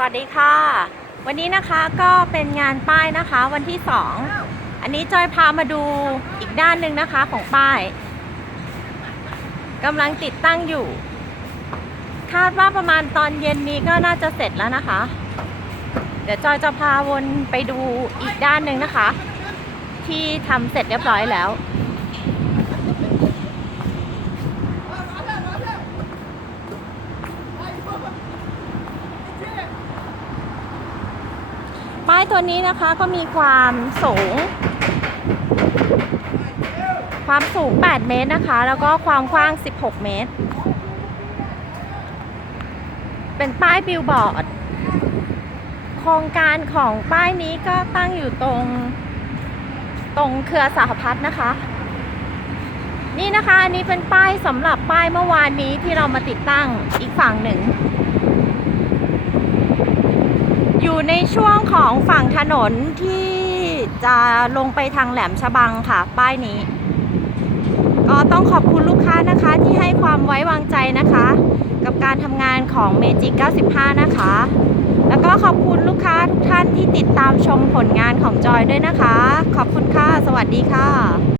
สวัสดีค่ะ วันนี้นะคะก็เป็นงานป้ายนะคะวันที่ 2 อันนี้จอยพามาดูอีกด้านหนึ่งนะคะของป้ายกำลังติดตั้งอยู่ คาดว่าประมาณตอนเย็นนี้ก็น่าจะเสร็จแล้วนะคะ เดี๋ยวจอยจะพาวนไปดูอีกด้านหนึ่งนะคะ ที่ทำเสร็จเรียบร้อยแล้ว ป้ายตัวนี้นะคะก็มีความสูง ความสูง 8 เมตรนะคะ แล้วก็ความกว้าง 16 เมตร เป็นป้ายบิลบอร์ด โครงการของป้ายนี้ก็ตั้งอยู่ตรง ตรงเครือสหพัฒน์นะคะ นี่นะคะ อันนี้เป็นป้ายสำหรับป้ายเมื่อวานนี้ที่เรามาติดตั้งอีกฝั่งหนึ่ง อยู่ในช่วงของฝั่งถนนที่จะลงไปทางแหลมฉบังค่ะ ป้ายนี้ ก็ต้องขอบคุณลูกค้านะคะที่ให้ความไว้วางใจนะคะ กับการทำงานของ Magic 95 นะคะ แล้วก็ขอบคุณลูกค้าทุกท่านที่ติดตามชมผลงานของจอยด้วยนะคะ ขอบคุณค่ะ สวัสดีค่ะ